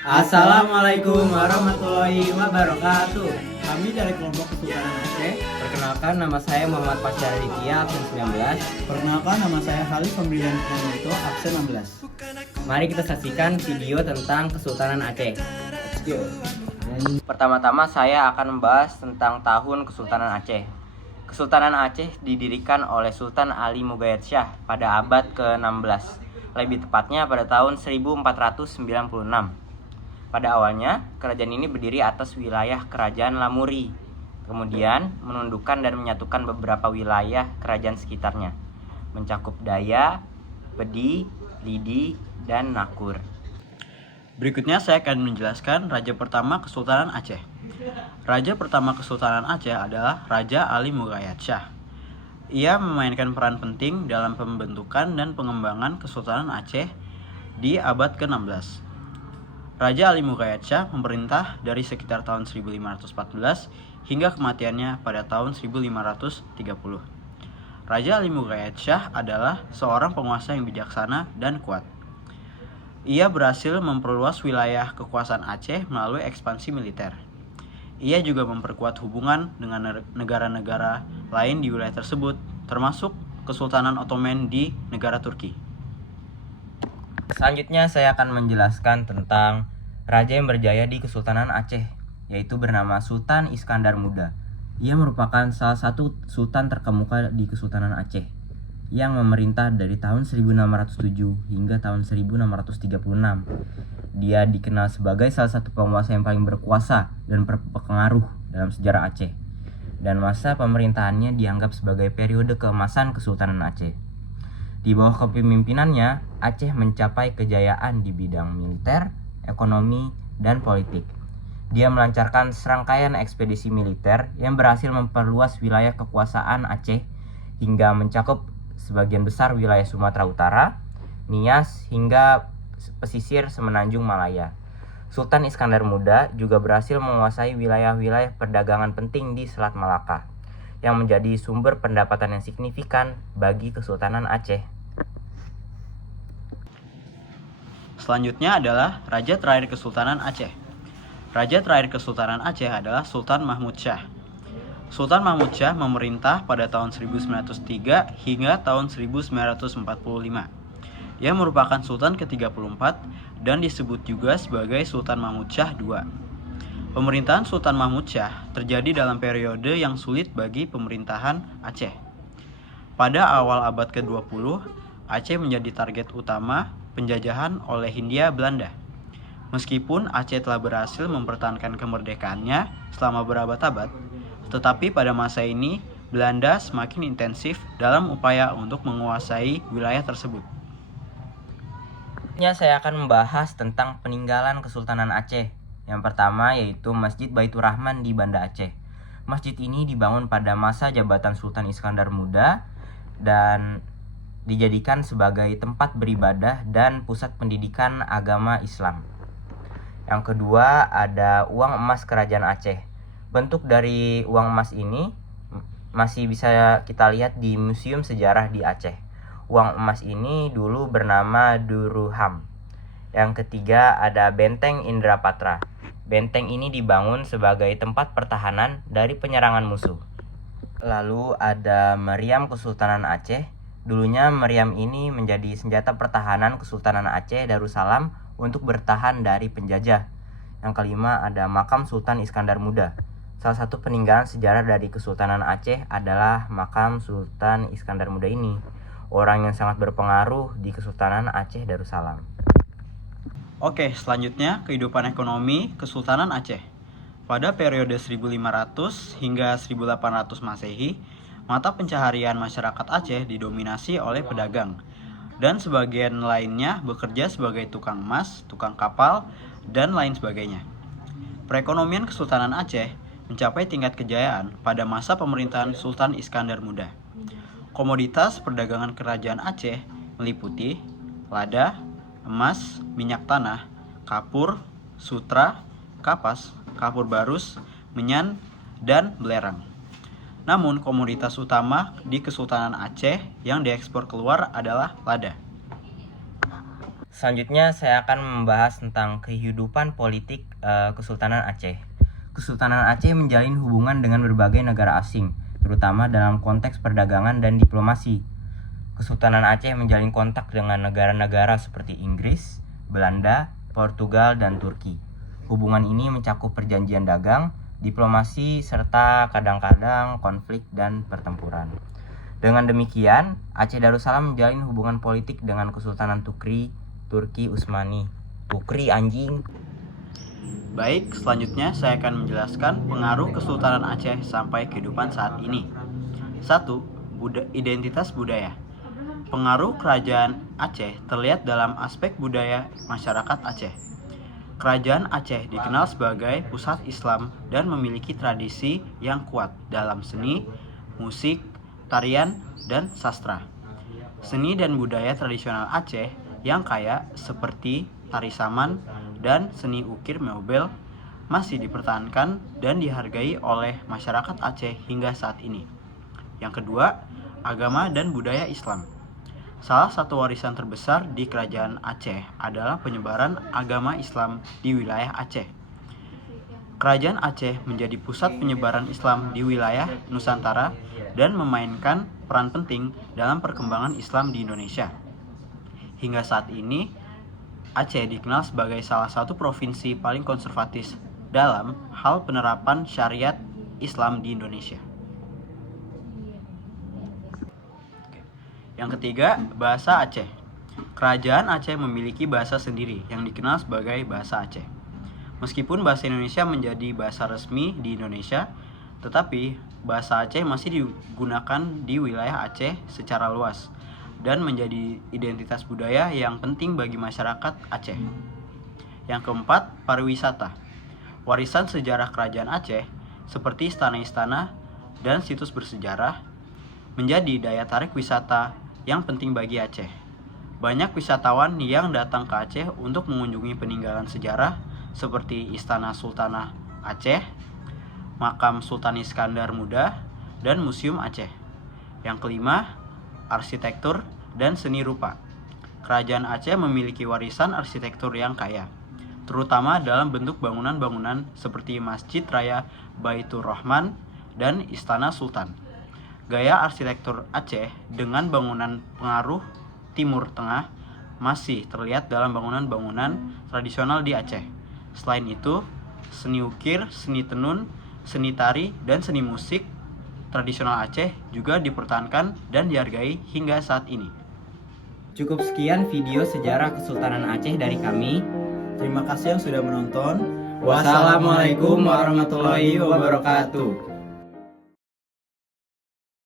Assalamualaikum warahmatullahi wabarakatuh. Kami dari kelompok Kesultanan Aceh. Perkenalkan, nama saya Muhammad Fasyar Aditya, absen 19. Perkenalkan, nama saya Khalif Pembilihan Purnoto, absen 16. Mari kita saksikan video tentang Kesultanan Aceh. Pertama-tama saya akan membahas tentang tahun Kesultanan Aceh. Kesultanan Aceh didirikan oleh Sultan Ali Mughayat Shah pada abad ke-16, lebih tepatnya pada tahun 1496. Pada awalnya, kerajaan ini berdiri atas wilayah Kerajaan Lamuri, kemudian menundukkan dan menyatukan beberapa wilayah kerajaan sekitarnya, mencakup Daya, Pedi, Lidi, dan Nakur. Berikutnya saya akan menjelaskan Raja pertama Kesultanan Aceh. Raja pertama Kesultanan Aceh adalah Raja Ali Mughayat Shah. Ia memainkan peran penting dalam pembentukan dan pengembangan Kesultanan Aceh di abad ke-16. Raja Ali Mughayat Shah memerintah dari sekitar tahun 1514 hingga kematiannya pada tahun 1530. Raja Ali Mughayat Shah adalah seorang penguasa yang bijaksana dan kuat. Ia berhasil memperluas wilayah kekuasaan Aceh melalui ekspansi militer. Ia juga memperkuat hubungan dengan negara-negara lain di wilayah tersebut, termasuk Kesultanan Ottoman di negara Turki. Selanjutnya saya akan menjelaskan tentang raja yang berjaya di Kesultanan Aceh, yaitu bernama Sultan Iskandar Muda. Ia merupakan salah satu sultan terkemuka di Kesultanan Aceh yang memerintah dari tahun 1607 hingga tahun 1636. Dia dikenal sebagai salah satu penguasa yang paling berkuasa dan berpengaruh dalam sejarah Aceh. Dan masa pemerintahannya dianggap sebagai periode keemasan Kesultanan Aceh. Di bawah kepemimpinannya, Aceh mencapai kejayaan di bidang militer, ekonomi, dan politik. Dia melancarkan serangkaian ekspedisi militer yang berhasil memperluas wilayah kekuasaan Aceh hingga mencakup sebagian besar wilayah Sumatera Utara, Nias, hingga pesisir semenanjung Malaya. Sultan Iskandar Muda juga berhasil menguasai wilayah-wilayah perdagangan penting di Selat Malaka, yang menjadi sumber pendapatan yang signifikan bagi Kesultanan Aceh. Selanjutnya adalah Raja terakhir Kesultanan Aceh. Raja terakhir Kesultanan Aceh adalah Sultan Mahmud Shah. Sultan Mahmud Shah memerintah pada tahun 1903 hingga tahun 1945. Ia merupakan Sultan ke-34 dan disebut juga sebagai Sultan Mahmud Shah II. Pemerintahan Sultan Mahmud Shah terjadi dalam periode yang sulit bagi pemerintahan Aceh. Pada awal abad ke-20, Aceh menjadi target utama penjajahan oleh Hindia Belanda. Meskipun Aceh telah berhasil mempertahankan kemerdekaannya selama berabad-abad, tetapi pada masa ini Belanda semakin intensif dalam upaya untuk menguasai wilayah tersebut. Saya akan membahas tentang peninggalan Kesultanan Aceh. Yang pertama yaitu Masjid Baitur Rahman di Banda Aceh. Masjid ini dibangun pada masa jabatan Sultan Iskandar Muda dan dijadikan sebagai tempat beribadah dan pusat pendidikan agama Islam. Yang kedua ada uang emas Kerajaan Aceh. Bentuk dari uang emas ini masih bisa kita lihat di Museum Sejarah di Aceh. Uang emas ini dulu bernama Duruham. Yang ketiga ada Benteng Indrapatra. Benteng ini dibangun sebagai tempat pertahanan dari penyerangan musuh. Lalu ada meriam Kesultanan Aceh. Dulunya meriam ini menjadi senjata pertahanan Kesultanan Aceh Darussalam untuk bertahan dari penjajah. Yang kelima ada makam Sultan Iskandar Muda. Salah satu peninggalan sejarah dari Kesultanan Aceh adalah makam Sultan Iskandar Muda ini, orang yang sangat berpengaruh di Kesultanan Aceh Darussalam. Oke, selanjutnya kehidupan ekonomi Kesultanan Aceh. Pada periode 1500 hingga 1800 Masehi, mata pencaharian masyarakat Aceh didominasi oleh pedagang, dan sebagian lainnya bekerja sebagai tukang emas, tukang kapal, dan lain sebagainya. Perekonomian Kesultanan Aceh mencapai tingkat kejayaan pada masa pemerintahan Sultan Iskandar Muda. Komoditas perdagangan kerajaan Aceh meliputi lada, emas, minyak tanah, kapur, sutra, kapas, kapur barus, menyan, dan belerang. Namun komoditas utama di Kesultanan Aceh yang diekspor keluar adalah lada. Selanjutnya saya akan membahas tentang kehidupan politik Kesultanan Aceh. Kesultanan Aceh menjalin hubungan dengan berbagai negara asing, terutama dalam konteks perdagangan dan diplomasi. Kesultanan Aceh menjalin kontak dengan negara-negara seperti Inggris, Belanda, Portugal, dan Turki. Hubungan ini mencakup perjanjian dagang, diplomasi, serta kadang-kadang konflik dan pertempuran. Dengan demikian, Aceh Darussalam menjalin hubungan politik dengan Kesultanan Turki Utsmani. Tukri anjing. Baik, selanjutnya saya akan menjelaskan pengaruh Kesultanan Aceh sampai kehidupan saat ini. 1. Identitas budaya. Pengaruh kerajaan Aceh terlihat dalam aspek budaya masyarakat Aceh. Kerajaan Aceh dikenal sebagai pusat Islam dan memiliki tradisi yang kuat dalam seni, musik, tarian, dan sastra. Seni dan budaya tradisional Aceh yang kaya seperti tari saman dan seni ukir meobel masih dipertahankan dan dihargai oleh masyarakat Aceh hingga saat ini. Yang kedua, agama dan budaya Islam. Salah satu warisan terbesar di kerajaan Aceh adalah penyebaran agama Islam di wilayah Aceh. Kerajaan Aceh menjadi pusat penyebaran Islam di wilayah Nusantara dan memainkan peran penting dalam perkembangan Islam di Indonesia. Hingga saat ini, Aceh dikenal sebagai salah satu provinsi paling konservatif dalam hal penerapan syariat Islam di Indonesia. Yang ketiga, bahasa Aceh. Kerajaan Aceh memiliki bahasa sendiri yang dikenal sebagai bahasa Aceh. Meskipun bahasa Indonesia menjadi bahasa resmi di Indonesia, tetapi bahasa Aceh masih digunakan di wilayah Aceh secara luas dan menjadi identitas budaya yang penting bagi masyarakat Aceh. Yang keempat, pariwisata. Warisan sejarah kerajaan Aceh seperti istana-istana dan situs bersejarah menjadi daya tarik wisata yang penting bagi Aceh. Banyak wisatawan yang datang ke Aceh untuk mengunjungi peninggalan sejarah seperti Istana Sultanah Aceh, Makam Sultan Iskandar Muda, dan Museum Aceh. Yang kelima, arsitektur dan seni rupa. Kerajaan Aceh memiliki warisan arsitektur yang kaya, terutama dalam bentuk bangunan-bangunan seperti Masjid Raya Baitur Rahman dan Istana Sultan. Gaya arsitektur Aceh dengan bangunan pengaruh Timur Tengah masih terlihat dalam bangunan-bangunan tradisional di Aceh. Selain itu, seni ukir, seni tenun, seni tari, dan seni musik tradisional Aceh juga dipertahankan dan dihargai hingga saat ini. Cukup sekian video sejarah Kesultanan Aceh dari kami. Terima kasih yang sudah menonton. Wassalamualaikum warahmatullahi wabarakatuh.